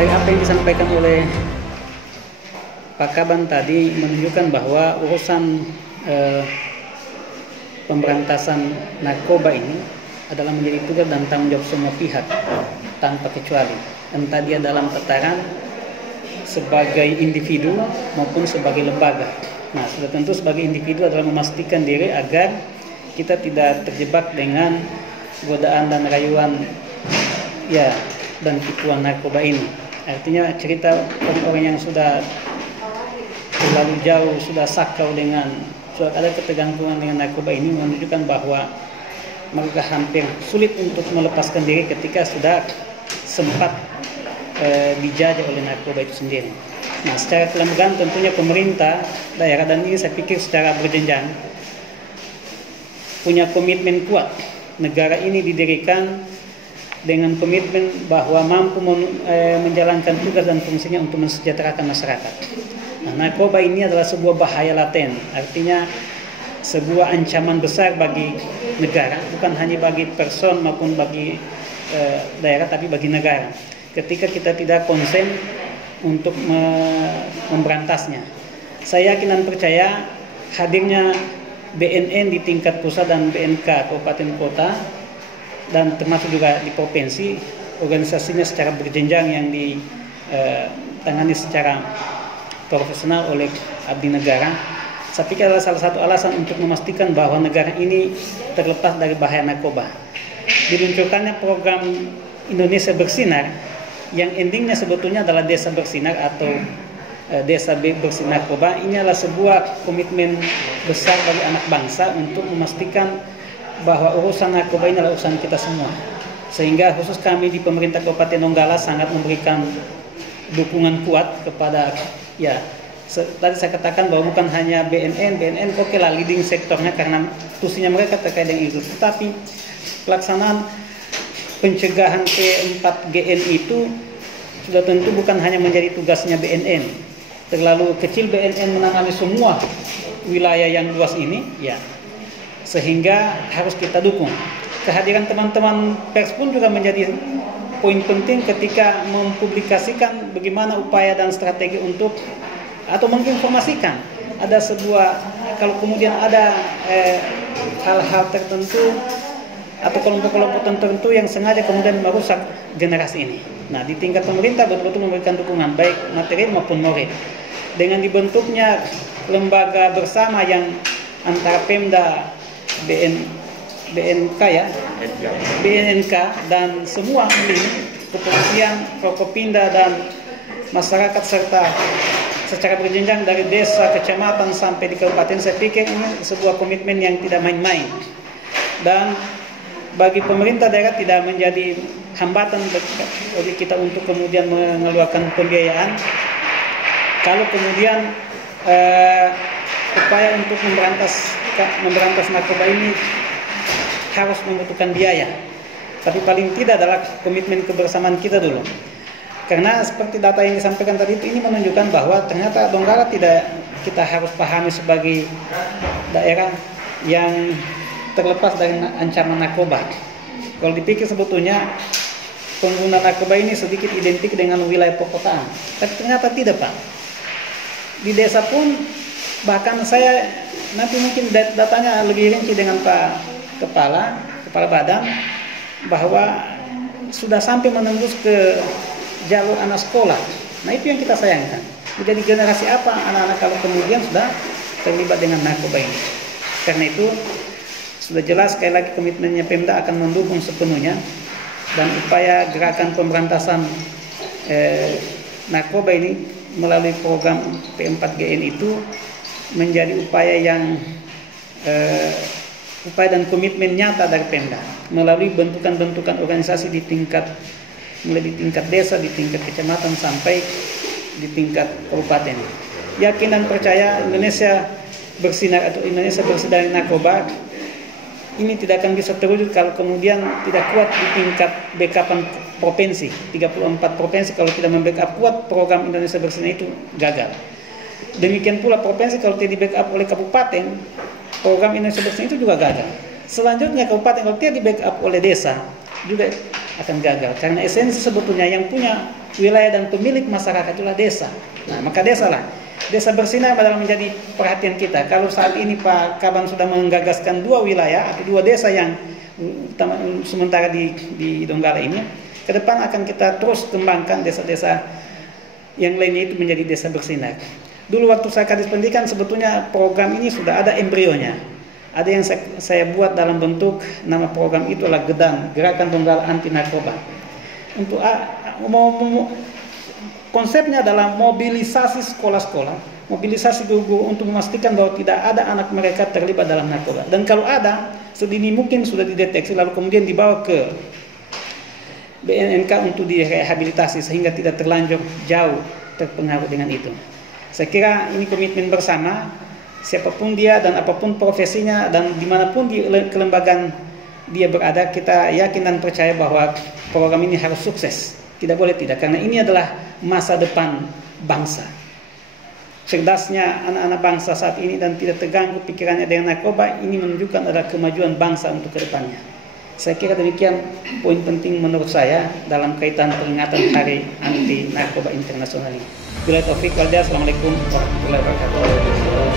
Dari apa yang disampaikan oleh Pak Kaban tadi menunjukkan bahwa urusan pemberantasan narkoba ini adalah menjadi tugas dan tanggung jawab semua pihak tanpa kecuali, entah dia dalam tataran sebagai individu maupun sebagai lembaga. Nah, sudah tentu sebagai individu adalah memastikan diri agar kita tidak terjebak dengan godaan dan rayuan dan tipuan narkoba ini. Artinya cerita orang-orang yang sudah terlalu jauh, sudah sakau dengan, sudah ada ketergantungan dengan narkoba ini menunjukkan bahwa mereka hampir sulit untuk melepaskan diri ketika sudah sempat dijajah oleh narkoba itu sendiri. Nah, secara kelembagaan tentunya pemerintah daerah, dan ini saya pikir secara berjenjang, punya komitmen kuat. Negara ini didirikan dengan komitmen bahwa mampu menjalankan tugas dan fungsinya untuk mensejahterakan masyarakat. Nah, narkoba ini adalah sebuah bahaya laten, artinya sebuah ancaman besar bagi negara, bukan hanya bagi person maupun bagi daerah, tapi bagi negara. Ketika kita tidak konsen untuk memberantasnya, saya yakin dan percaya hadirnya BNN di tingkat pusat dan BNK kabupaten kota dan termasuk juga di provinsi, organisasinya secara berjenjang yang ditangani secara profesional oleh abdi negara, saya pikir adalah salah satu alasan untuk memastikan bahwa negara ini terlepas dari bahaya narkoba. Diluncurkannya program Indonesia Bersinar yang endingnya sebetulnya adalah Desa Bersinar atau Desa Bersih Narkoba. Ini adalah sebuah komitmen besar bagi anak bangsa untuk memastikan bahwa urusan narkoba ini adalah urusan kita semua. Sehingga khusus kami di pemerintah Kabupaten Donggala sangat memberikan dukungan kuat kepada, tadi saya katakan bahwa bukan hanya BNN oke lah leading sektornya karena fungsinya mereka terkait dengan itu, tetapi pelaksanaan pencegahan P4GN itu sudah tentu bukan hanya menjadi tugasnya BNN. Terlalu kecil BNN menangani semua wilayah yang luas ini, sehingga harus kita dukung. Kehadiran teman-teman pers pun juga menjadi poin penting ketika mempublikasikan bagaimana upaya dan strategi untuk atau menginformasikan ada sebuah, kalau kemudian ada hal-hal tertentu atau kelompok-kelompok tertentu yang sengaja kemudian merusak generasi ini. Nah, di tingkat pemerintah betul-betul memberikan dukungan baik material maupun moral. Dengan dibentuknya lembaga bersama yang antara Pemda, BNK dan semua ini, kepolisian, Forkopimda dan masyarakat serta secara berjenjang dari desa, kecamatan sampai di kabupaten, saya pikir ini sebuah komitmen yang tidak main-main. Dan bagi pemerintah daerah tidak menjadi hambatan bagi kita untuk kemudian mengeluarkan pembiayaan. Kalau kemudian upaya untuk memberantas narkoba ini harus membutuhkan biaya, tapi paling tidak adalah komitmen kebersamaan kita dulu. Karena seperti data yang disampaikan tadi itu, ini menunjukkan bahwa ternyata Donggala tidak kita harus pahami sebagai daerah yang terlepas dari ancaman narkoba. Kalau dipikir sebetulnya pengguna narkoba ini sedikit identik dengan wilayah perkotaan, tapi ternyata tidak, Pak. Di desa pun, bahkan saya nanti mungkin datanya lebih rinci dengan Pak Kepala Badan, bahwa sudah sampai menembus ke jalur anak sekolah. Nah, itu yang kita sayangkan. Menjadi generasi apa anak-anak kalau kemudian sudah terlibat dengan narkoba ini. Karena itu sudah jelas sekali lagi komitmennya Pemda akan mendukung sepenuhnya, dan upaya gerakan pemberantasan narkoba ini melalui program P4GN itu menjadi upaya dan komitmen nyata dari Pemda melalui bentukan-bentukan organisasi mulai di tingkat desa, di tingkat kecamatan sampai di tingkat kabupaten. Yakin dan percaya Indonesia Bersinar atau Indonesia Bersih dari Narkoba ini tidak akan bisa terwujud kalau kemudian tidak kuat di tingkat backupan provinsi. 34 provinsi kalau tidak membackup kuat program Indonesia Bersih itu gagal. Demikian pula provinsi kalau tidak di backup oleh kabupaten, program Indonesia Bersih itu juga gagal. Selanjutnya kabupaten kalau tidak di backup oleh desa juga akan gagal. Karena esensi sebetulnya yang punya wilayah dan pemilik masyarakat itulah desa. Nah, maka desa bersinar adalah menjadi perhatian kita. Kalau saat ini Pak Kaban sudah menggagaskan 2 wilayah atau 2 desa yang sementara di Donggala ini, ke depan akan kita terus kembangkan desa-desa yang lainnya itu menjadi desa bersinar. Dulu waktu saya Kadis Pendidikan sebetulnya program ini sudah ada embrionya. Ada yang saya buat dalam bentuk, nama program itu adalah GEDAN, Gerakan Donggala Anti Narkoba. Untuk konsepnya adalah mobilisasi sekolah-sekolah, mobilisasi guru-guru untuk memastikan bahwa tidak ada anak mereka terlibat dalam narkoba. Dan kalau ada, sedini mungkin sudah dideteksi lalu kemudian dibawa ke BNNK untuk direhabilitasi sehingga tidak terlanjur jauh terpengaruh dengan itu. Saya kira ini komitmen bersama, siapapun dia dan apapun profesinya dan dimanapun di kelembagaan dia berada, kita yakin dan percaya bahwa program ini harus sukses. Tidak boleh tidak, karena ini adalah masa depan bangsa. Cerdasnya anak-anak bangsa saat ini dan tidak terganggu pikirannya dengan narkoba, ini menunjukkan adalah kemajuan bangsa untuk kedepannya. Saya kira demikian poin penting menurut saya dalam kaitan peringatan Hari Anti Narkoba Internasional ini. Bila taufik wal hidayah, assalamualaikum warahmatullahi wabarakatuh.